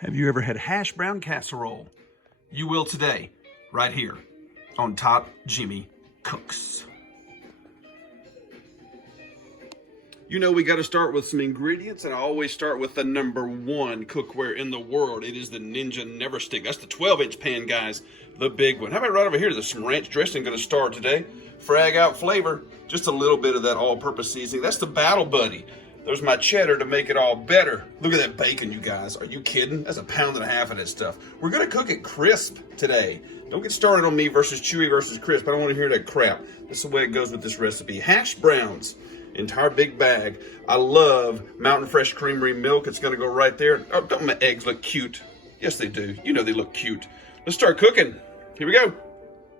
Have you ever had Hashbrown Casserole? You will today, right here on Top Jimmy Cooks. You know we got to start with some ingredients, and I always start with the #1 cookware in the world. It is the Ninja Never Stick. That's the 12-inch pan, guys, the big one. How about right over here? There's some ranch dressing going to start today. Frag out flavor, just a little bit of that all-purpose seasoning. That's the Battle Buddy. There's my cheddar to make it all better. Look at that bacon, you guys. Are you kidding? That's 1.5 pounds of that stuff. We're going to cook it crisp today. Don't get started on me versus chewy versus crisp. I don't want to hear that crap. This is the way it goes with this recipe. Hash browns. Entire big bag. I love Mountain Fresh Creamery milk. It's going to go right there. Oh, don't my eggs look cute? Yes, they do. You know they look cute. Let's start cooking. Here we go.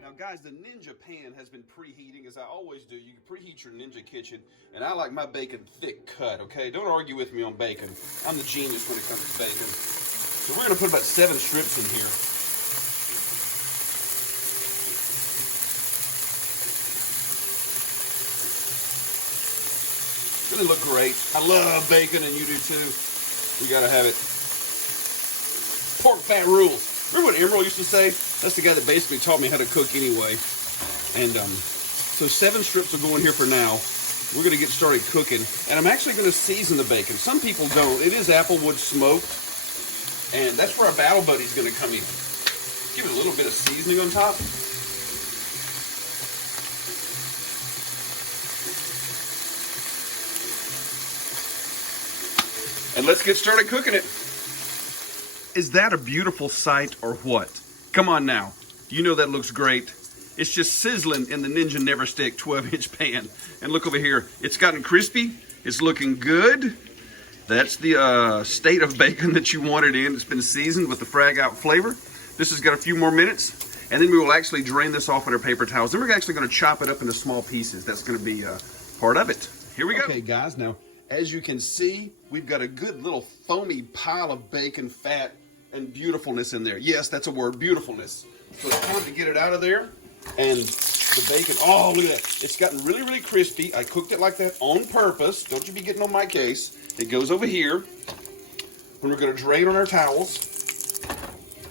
Now, guys, the Ninja pan has been preheating, as I always do. You can preheat your Ninja kitchen, and I like my bacon thick cut, okay? Don't argue with me on bacon. I'm the genius when it comes to bacon. So we're going to put about 7 strips in here. Gonna look great. I love bacon, and you do too. You gotta have it. Pork fat rules. Remember what Emerald used to say? That's the guy that basically taught me how to cook anyway. And so 7 strips will go in here for now. We're gonna get started cooking, and I'm actually gonna season the bacon. Some people don't. It is applewood smoked, and that's where our Battle Buddy's gonna come in. Give it a little bit of seasoning on top. And let's get started cooking it. Is that a beautiful sight or what? Come on now. You know that looks great. It's just sizzling in the Ninja Never Stick 12-inch pan. And look over here. It's gotten crispy. It's looking good. That's the state of bacon that you want it in. It's been seasoned with the frag out flavor. This has got a few more minutes. And then we will actually drain this off with our paper towels. Then we're actually going to chop it up into small pieces. That's going to be part of it. Here we go. Okay, guys. Now, as you can see, we've got a good little foamy pile of bacon fat and beautifulness in there. Yes, that's a word, beautifulness. So it's time to get it out of there. And the bacon, oh, look at that. It's gotten really, really crispy. I cooked it like that on purpose. Don't you be getting on my case. It goes over here. And we're going to drain on our towels.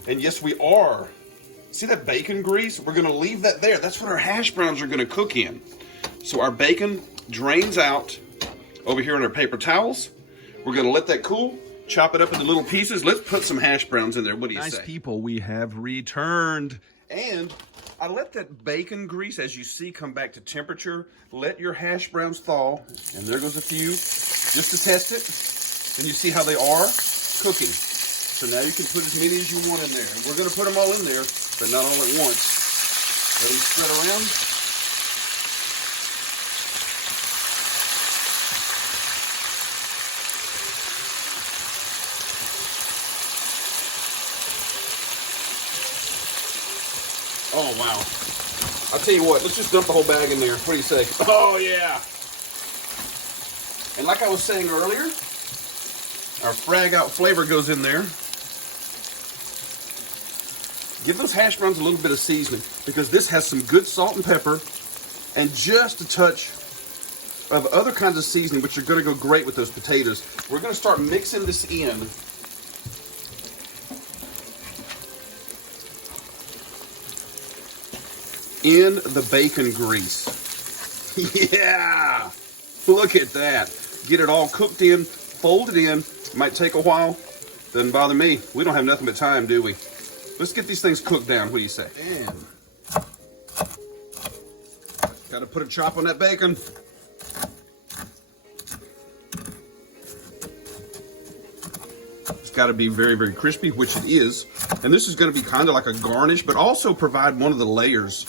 And yes, we are. See that bacon grease? We're going to leave that there. That's what our hash browns are going to cook in. So our bacon drains out over here on our paper towels. We're going to let that cool, chop it up into little pieces. Let's put some hash browns in there. What do you say? Nice people, we have returned. And I let that bacon grease, as you see, come back to temperature. Let your hash browns thaw. And there goes a few, just to test it. And you see how they are cooking. So now you can put as many as you want in there. And we're going to put them all in there, but not all at once. Let them spread around. Oh, wow. I'll tell you what, let's just dump the whole bag in there. What do you say? Oh, yeah. And like I was saying earlier, our frag out flavor goes in there. Give those hash browns a little bit of seasoning, because this has some good salt and pepper and just a touch of other kinds of seasoning, which are going to go great with those potatoes. We're going to start mixing this in. In the bacon grease. Yeah! Look at that. Get it all cooked in, folded in. Might take a while. Doesn't bother me. We don't have nothing but time, do we? Let's get these things cooked down. What do you say? And gotta put a chop on that bacon. It's gotta be very, very crispy, which it is. And this is gonna be kind of like a garnish, but also provide one of the layers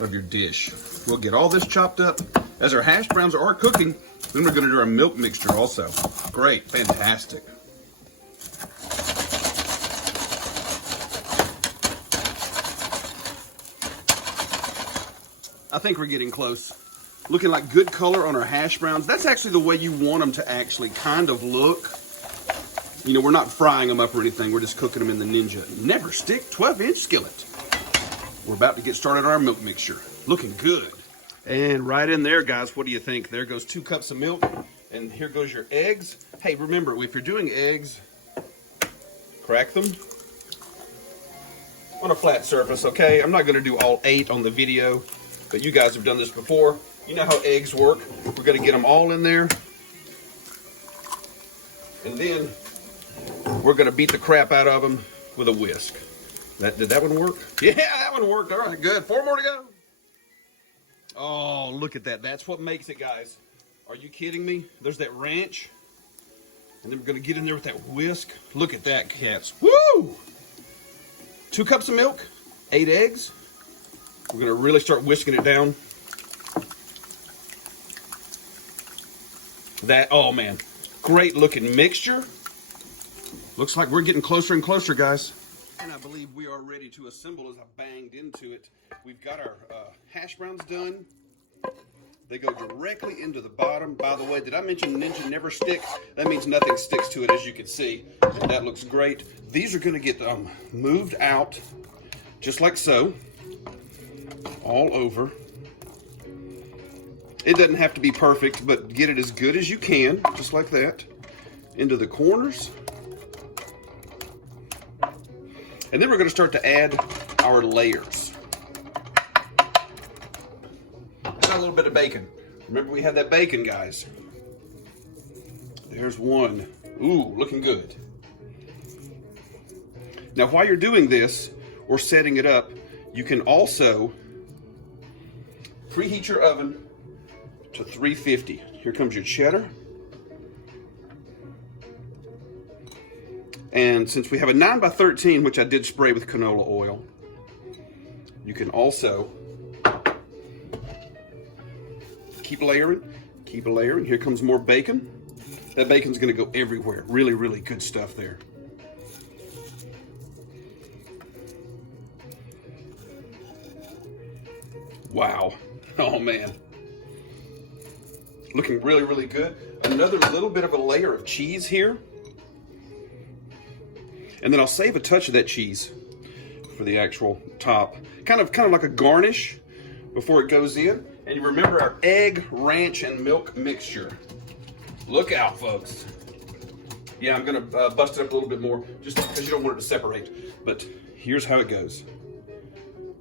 of your dish. We'll get all this chopped up. As our hash browns are cooking, then we're going to do our milk mixture also. Great, fantastic. I think we're getting close. Looking like good color on our hash browns. That's actually the way you want them to actually kind of look. You know, we're not frying them up or anything. We're just cooking them in the Ninja Never Stick 12-inch skillet. We're about to get started on our milk mixture. Looking good. And right in there, guys, what do you think? There goes 2 cups of milk, and here goes your eggs. Hey, remember, if you're doing eggs, Crack them on a flat surface, okay? I'm not going to do all 8 on the video, but you guys have done this before. You know how eggs work. We're going to get them all in there. And then we're going to beat the crap out of them with a whisk. Did that one work? Yeah, that one worked. All right, good. 4 more to go. Oh, look at that. That's what makes it, guys. Are you kidding me? There's that ranch. And then we're going to get in there with that whisk. Look at that, cats. Woo! 2 cups of milk, 8 eggs. We're going to really start whisking it down. Oh man, great looking mixture. Looks like we're getting closer and closer, guys. And I believe we are ready to assemble as I banged into it. We've got our hash browns done. They go directly into the bottom. By the way, did I mention Ninja never stick? That means nothing sticks to it, as you can see. And that looks great. These are going to get moved out just like so, all over. It doesn't have to be perfect, but get it as good as you can, just like that, into the corners. And then we're going to start to add our layers. Got a little bit of bacon. Remember, we had that bacon, guys. There's one. Ooh, looking good. Now, while you're doing this or setting it up, you can also preheat your oven to 350. Here comes your cheddar. And since we have a 9x13, which I did spray with canola oil, you can also keep layering, keep layering. Here comes more bacon. That bacon's gonna go everywhere. Really, really good stuff there. Wow, oh man. Looking really, really good. Another little bit of a layer of cheese here. And then I'll save a touch of that cheese for the actual top. Kind of like a garnish before it goes in. And you remember our egg, ranch, and milk mixture. Look out, folks. Yeah, I'm gonna bust it up a little bit more just because you don't want it to separate. But here's how it goes.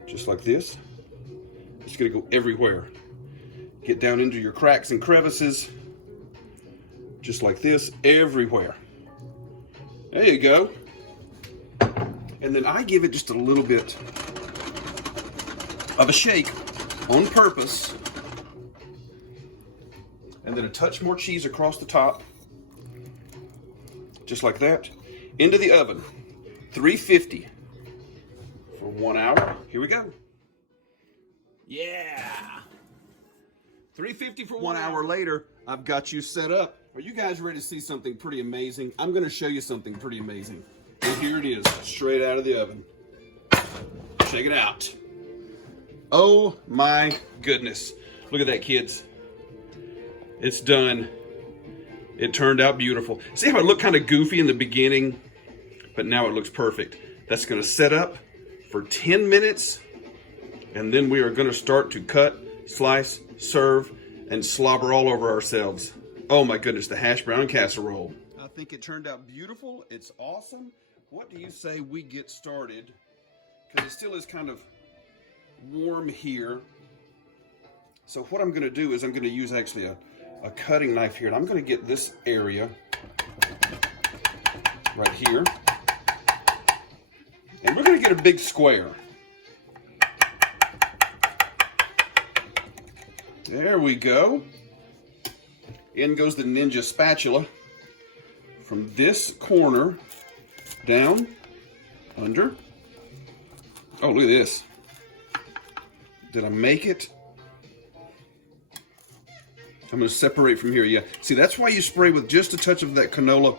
Just like this. It's gonna go everywhere. Get down into your cracks and crevices. Just like this, everywhere. There you go. And then I give it just a little bit of a shake on purpose. And then a touch more cheese across the top. Just like that. Into the oven. 350 for 1 hour. Here we go. Yeah. 350 for 1 hour later, I've got you set up. Are you guys ready to see something pretty amazing? I'm going to show you something pretty amazing. And here it is, straight out of the oven. Check it out. Oh my goodness. Look at that, kids. It's done. It turned out beautiful. See how it looked kind of goofy in the beginning, but now it looks perfect. That's going to set up for 10 minutes, and then we are going to start to cut, slice, serve, and slobber all over ourselves. Oh my goodness, the Hashbrown Casserole. I think it turned out beautiful. It's awesome. What do you say we get started? Because it still is kind of warm here. So what I'm going to do is I'm going to use actually a cutting knife here, and I'm going to get this area right here. And we're going to get a big square. There we go. In goes the Ninja spatula from this corner down, under. Oh, look at this. Did I make it? I'm going to separate from here. Yeah. See, that's why you spray with just a touch of that canola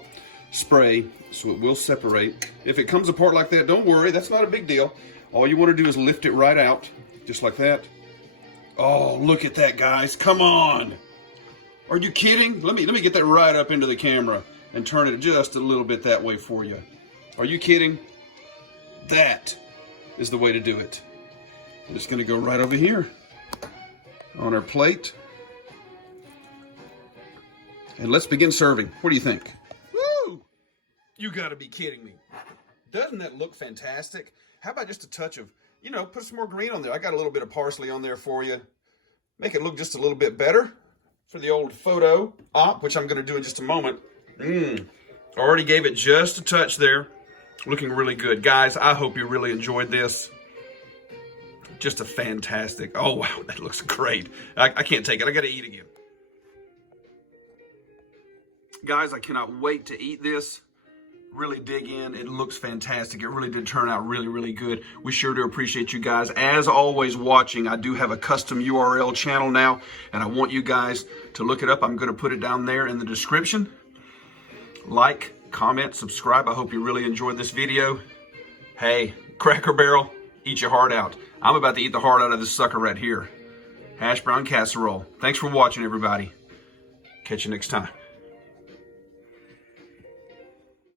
spray, so it will separate. If it comes apart like that, don't worry. That's not a big deal. All you want to do is lift it right out, just like that. Oh, look at that, guys. Come on. Are you kidding? Let me get that right up into the camera and turn it just a little bit that way for you. Are you kidding? That is the way to do it. I'm just going to go right over here on our plate. And let's begin serving. What do you think? Woo! You got to be kidding me. Doesn't that look fantastic? How about just a touch of, you know, put some more green on there. I got a little bit of parsley on there for you. Make it look just a little bit better for the old photo op, which I'm going to do in just a moment. Already gave it just a touch there. Looking really good. Guys, I hope you really enjoyed this. Just a fantastic, oh wow, that looks great. I can't take it, I gotta eat again. Guys, I cannot wait to eat this. Really dig in, it looks fantastic. It really did turn out really, really good. We sure do appreciate you guys, as always, watching. I do have a custom URL channel now, and I want you guys to look it up. I'm gonna put it down there in the description. Like, comment, subscribe. I hope you really enjoyed this video. Hey, Cracker Barrel, eat your heart out. I'm about to eat the heart out of this sucker right here. Hashbrown Casserole. Thanks for watching, everybody. Catch you next time.